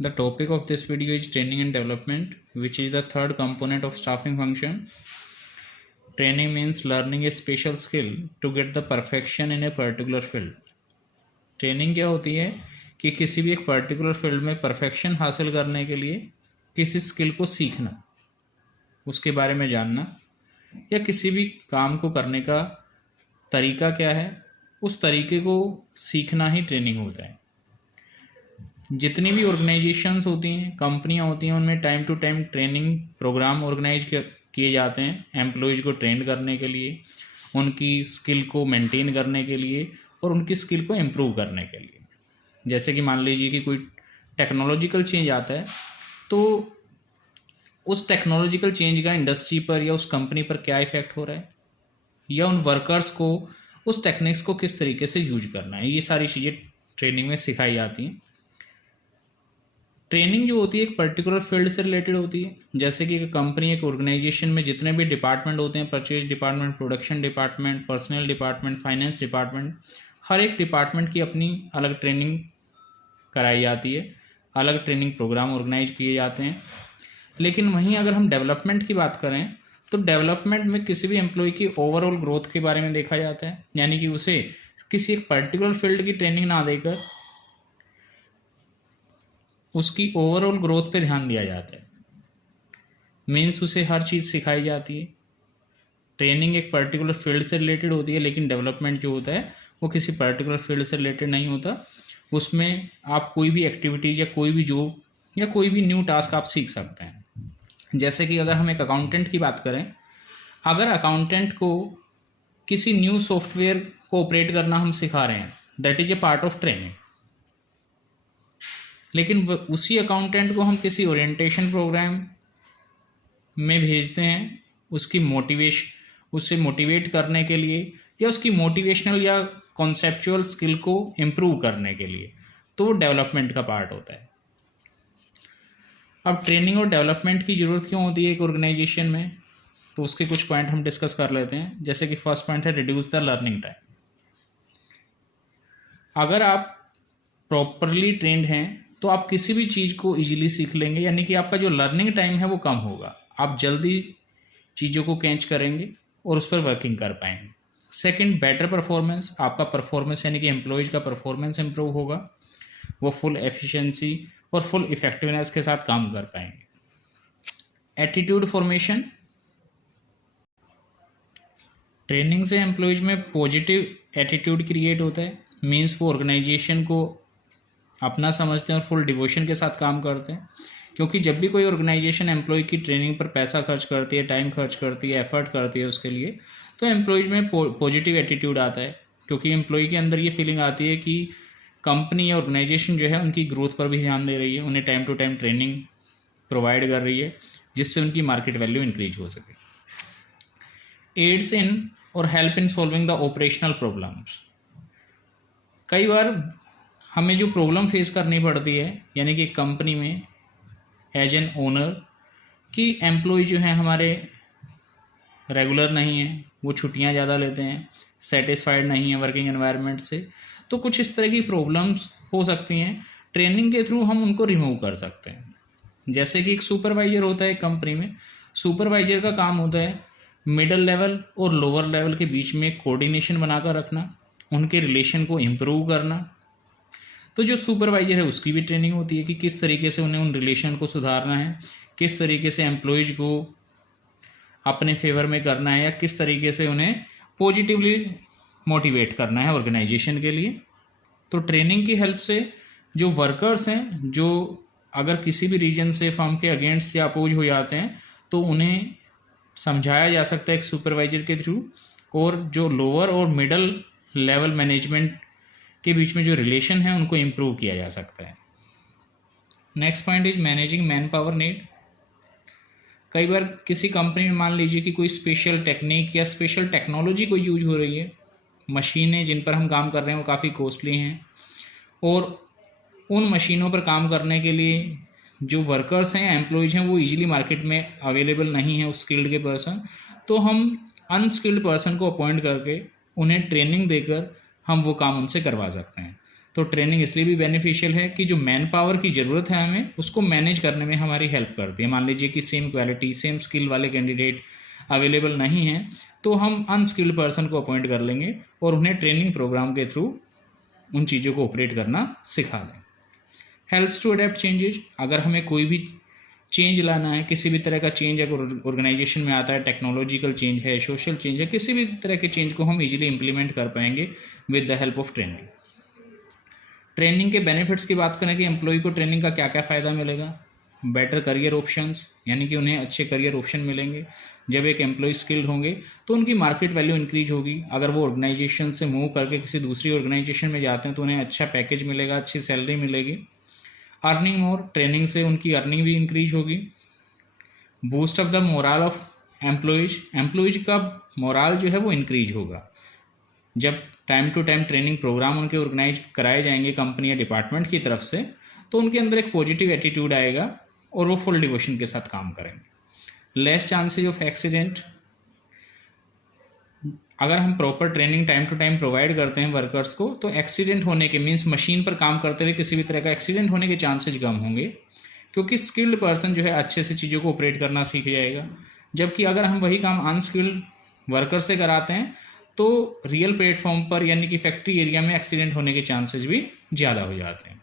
The topic of this video is training and development, which is the third component of staffing function. Training means learning a special skill to get the perfection in a particular field. Training क्या होती है कि किसी भी एक particular field में perfection हासिल करने के लिए किसी स्किल को सीखना, उसके बारे में जानना, या किसी भी काम को करने का तरीका क्या है, उस तरीके को सीखना ही ट्रेनिंग होता है। जितनी भी ऑर्गेनाइजेशंस होती हैं, कंपनियां होती हैं, उनमें time to time training program organise किए जाते हैं एम्प्लॉयज़ को ट्रेन करने के लिए, उनकी स्किल को मेंटेन करने के लिए और उनकी स्किल को इम्प्रूव करने के लिए। जैसे कि मान लीजिए कि कोई टेक्नोलॉजिकल चेंज आता है, तो उस टेक्नोलॉजिकल चेंज का इंडस्ट्री पर या उस कंपनी पर क्या इफ़ेक्ट हो रहा है, या उन वर्कर्स को उस टेक्निक्स को किस तरीके से यूज करना है, ये सारी चीज़ें ट्रेनिंग में सिखाई जाती हैं। ट्रेनिंग जो होती है एक पर्टिकुलर फील्ड से रिलेटेड होती है। जैसे कि एक कंपनी, एक ऑर्गेनाइजेशन में जितने भी डिपार्टमेंट होते हैं, purchase department, production department, personnel department, finance department, हर एक डिपार्टमेंट की अपनी अलग ट्रेनिंग कराई जाती है, अलग ट्रेनिंग प्रोग्राम ऑर्गेनाइज किए जाते हैं। लेकिन वहीं अगर हम डेवलपमेंट की बात करें तो डेवलपमेंट में किसी भी एम्प्लॉय की ओवरऑल ग्रोथ के बारे में देखा जाता है, यानी कि उसे किसी एक पर्टिकुलर फील्ड की ट्रेनिंग ना देकर उसकी ओवरऑल ग्रोथ पे ध्यान दिया जाता है। मीन्स उसे हर चीज़ सिखाई जाती है। ट्रेनिंग एक पर्टिकुलर फील्ड से रिलेटेड होती है, लेकिन डेवलपमेंट जो होता है वो किसी पर्टिकुलर फील्ड से रिलेटेड नहीं होता। उसमें आप कोई भी एक्टिविटीज़ या कोई भी जॉब या कोई भी न्यू टास्क आप सीख सकते हैं। जैसे कि अगर हम एक अकाउंटेंट की बात करें, अगर अकाउंटेंट को किसी न्यू सॉफ्टवेयर को ऑपरेट करना हम सिखा रहे हैं, that is a part of training. लेकिन उसी अकाउंटेंट को हम किसी ओरिएंटेशन प्रोग्राम में भेजते हैं उसे मोटिवेट करने के लिए, या उसकी मोटिवेशनल या कॉन्सेप्चुअल स्किल को इम्प्रूव करने के लिए, तो वो डेवलपमेंट का पार्ट होता है। अब ट्रेनिंग और डेवलपमेंट की ज़रूरत क्यों होती है एक ऑर्गेनाइजेशन में, तो उसके कुछ पॉइंट हम डिस्कस कर लेते हैं। जैसे कि फर्स्ट पॉइंट है रिड्यूस द लर्निंग टाइम। अगर आप प्रॉपरली ट्रेंड हैं तो आप किसी भी चीज़ को इजीली सीख लेंगे, यानी कि आपका जो लर्निंग टाइम है वो कम होगा, आप जल्दी चीज़ों को कैच करेंगे और उस पर वर्किंग कर पाएंगे। Second, better performance. आपका परफॉर्मेंस यानी कि एम्प्लॉयज़ का परफॉर्मेंस इंप्रूव होगा, वो फुल एफिशिएंसी और फुल इफेक्टिवनेस के साथ काम कर पाएंगे। Attitude formation. ट्रेनिंग से एम्प्लॉयज़ में पॉजिटिव एटीट्यूड क्रिएट होता है। मीन्स वो ऑर्गेनाइजेशन को अपना समझते हैं और फुल डिवोशन के साथ काम करते हैं। क्योंकि जब भी कोई ऑर्गेनाइजेशन एम्प्लॉय की ट्रेनिंग पर पैसा खर्च करती है, टाइम खर्च करती है, एफर्ट करती है उसके लिए, तो एम्प्लॉयज़ में पॉजिटिव एटीट्यूड आता है। क्योंकि एम्प्लॉय के अंदर ये फीलिंग आती है कि कंपनी या ऑर्गेनाइजेशन जो है उनकी ग्रोथ पर भी ध्यान दे रही है, उन्हें time to time training provide कर रही है, जिससे उनकी मार्केट वैल्यू इंक्रीज हो सके। एड्स इन और help in solving the operational problems. कई बार हमें जो प्रॉब्लम फेस करनी पड़ती है, यानी कि कंपनी में एज एन ओनर, कि एम्प्लॉय जो हैं हमारे रेगुलर नहीं हैं, वो छुट्टियां ज़्यादा लेते हैं, सेटिस्फाइड नहीं है वर्किंग एनवायरनमेंट से, तो कुछ इस तरह की प्रॉब्लम्स हो सकती हैं। ट्रेनिंग के थ्रू हम उनको रिमूव कर सकते हैं। जैसे कि एक सुपरवाइजर होता है कंपनी में, सुपरवाइजर का काम होता है मिडल लेवल और लोअर लेवल के बीच में कोऑर्डिनेशन बनाकर रखना, उनके रिलेशन को इम्प्रूव करना। तो जो सुपरवाइजर है उसकी भी ट्रेनिंग होती है कि किस तरीके से उन्हें उन रिलेशन को सुधारना है, किस तरीके से एम्प्लॉयज़ को अपने फेवर में करना है, या किस तरीके से उन्हें पॉजिटिवली मोटिवेट करना है ऑर्गेनाइजेशन के लिए। तो ट्रेनिंग की हेल्प से जो वर्कर्स हैं, जो अगर किसी भी रीजन से फर्म के अगेंस्ट या अपोज हो जाते हैं, तो उन्हें समझाया जा सकता है एक सुपरवाइजर के थ्रू, और जो लोअर और मिडल लेवल मैनेजमेंट के बीच में जो रिलेशन है उनको इम्प्रूव किया जा सकता है। Next point is managing man power need. कई बार किसी कंपनी में मान लीजिए कि कोई स्पेशल टेक्निक या स्पेशल टेक्नोलॉजी कोई यूज हो रही है, मशीनें जिन पर हम काम कर रहे हैं वो काफ़ी कॉस्टली हैं, और उन मशीनों पर काम करने के लिए जो वर्कर्स हैं, एम्प्लॉयज़ हैं, वो इजीली मार्केट में अवेलेबल नहीं है उस स्किल्ड के पर्सन। तो हम अनस्किल्ड पर्सन को अपॉइंट करके उन्हें ट्रेनिंग देकर हम वो काम उनसे करवा सकते हैं। तो ट्रेनिंग इसलिए भी बेनिफिशियल है कि जो मैन पावर की ज़रूरत है हमें उसको मैनेज करने में हमारी हेल्प करती है। मान लीजिए कि सेम क्वालिटी सेम स्किल वाले कैंडिडेट अवेलेबल नहीं हैं तो हम अनस्किल्ड पर्सन को अपॉइंट कर लेंगे और उन्हें ट्रेनिंग प्रोग्राम के थ्रू उन चीज़ों को ऑपरेट करना सिखा दें। हेल्प्स टू अडेप्ट चेंजेज, अगर हमें कोई भी चेंज लाना है, किसी भी तरह का चेंज अगर ऑर्गेनाइजेशन में आता है, टेक्नोलॉजिकल चेंज है, सोशल चेंज है, किसी भी तरह के चेंज को हम इजीली इंप्लीमेंट कर पाएंगे with the help of training. Training के बेनिफिट्स की बात करें कि एम्प्लॉय को ट्रेनिंग का क्या क्या फ़ायदा मिलेगा। बेटर करियर ऑप्शंस, यानी कि उन्हें अच्छे करियर ऑप्शन मिलेंगे। जब एक एम्प्लॉय स्किल्ड होंगे तो उनकी मार्केट वैल्यू इंक्रीज होगी। अगर वो ऑर्गेनाइजेशन से मूव करके किसी दूसरी ऑर्गेनाइजेशन में जाते हैं तो उन्हें अच्छा पैकेज मिलेगा, अच्छी सैलरी मिलेगी। अर्निंग मोर, ट्रेनिंग से उनकी अर्निंग भी इंक्रीज होगी। Boost of the moral of employees, employees का मोरल जो है वो इंक्रीज होगा। जब time to time training program उनके ऑर्गेनाइज कराए जाएंगे कंपनी या डिपार्टमेंट की तरफ से तो उनके अंदर एक पॉजिटिव एटीट्यूड आएगा और वो फुल डिवोशन के साथ काम करेंगे। लेस चांसेज ऑफ एक्सीडेंट, अगर हम proper training time to time provide करते हैं वर्कर्स को तो एक्सीडेंट होने के मीन्स मशीन पर काम करते हुए किसी भी तरह का एक्सीडेंट होने के चांसेज कम होंगे क्योंकि स्किल्ड पर्सन जो है अच्छे से चीज़ों को ऑपरेट करना सीख जाएगा। जबकि अगर हम वही काम अनस्किल्ड वर्कर से कराते हैं तो रियल प्लेटफॉर्म पर यानी कि फैक्ट्री एरिया में एक्सीडेंट होने के चांसेस भी ज़्यादा हो जाते हैं।